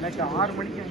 எனக்கு 6 மணிக்கு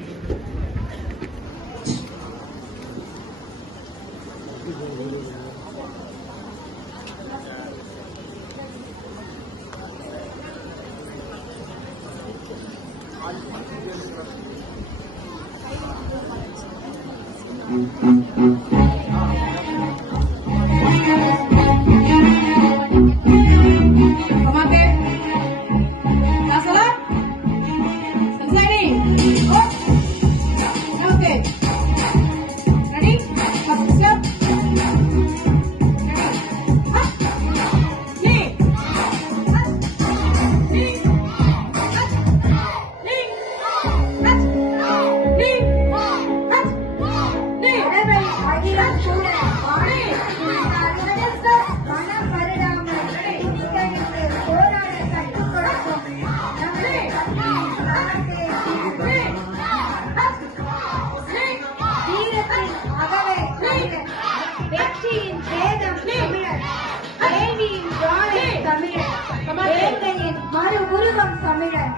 மறு உருவம் தமிழன்.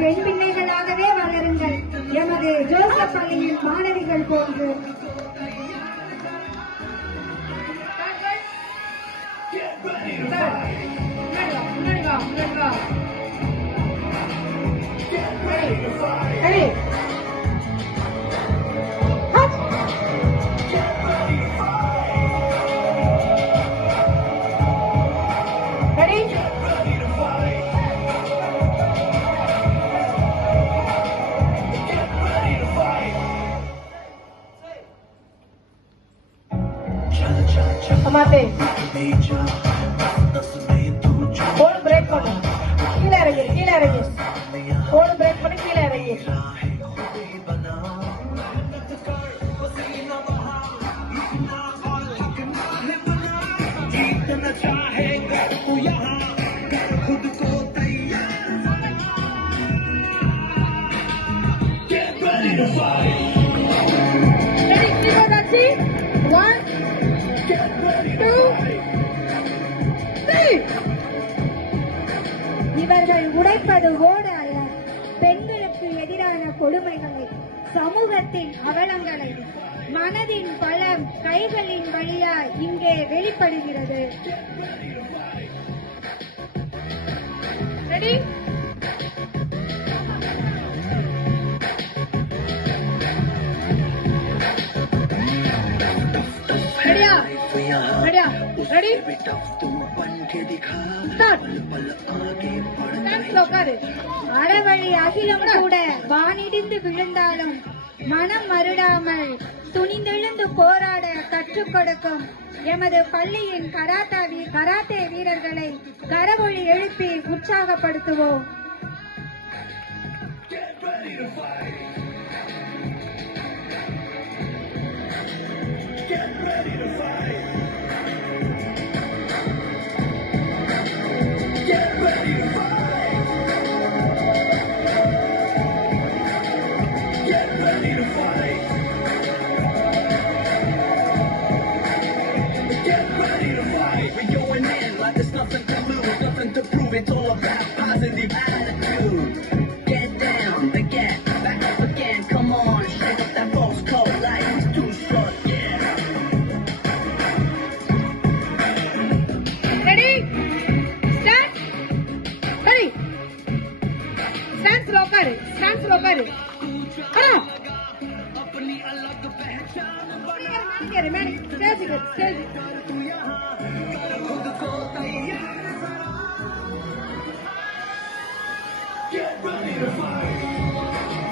பெண் பிள்ளைகளாகவே வளருங்கள். எமது ஜோசப் பள்ளியின் மாணவிகள் போன்று ஓடு பிரேக் பண்ணு, கீழே இறங்கி கீழே இறங்கி ஓடு பிரேக் பண்ணி கீழே இறங்கி இவர்கள் உடைப்பது ஓடு அல்ல, பெண்களுக்கு எதிரான கொடுமைகளை, சமூகத்தின் அவலங்களை, மனதின் பலம் கைகளின் வழியாய் இங்கே வெளிப்படுகிறது. ரெடி? ரெடியா? ரெடியா? ரெடி? அறவழி அகிலம் கூட வானிடிந்து விழுந்தாலும் மனம் மருடாமல் துணிந்தெழுந்து போராட கற்றுக் கொடுக்கும் எமது பள்ளியின் கராத்தே வீரர்களை கரவொலி எழுப்பி உற்சாகப்படுத்துவோம். Get ready to fight. Get ready to fight. Get ready to fight. Get ready to fight. Get ready to fight. We're going in like there's nothing to lose, nothing to prove. It's all about positive attitude. Get down, then get back up again. Come on, shake up that false coat. Life is too short, yeah. Ready? Stand. Ready. Stand slow कर. Stand slow कर. हाँ. Remaining. Stage it. Stage it. Get ready to fight.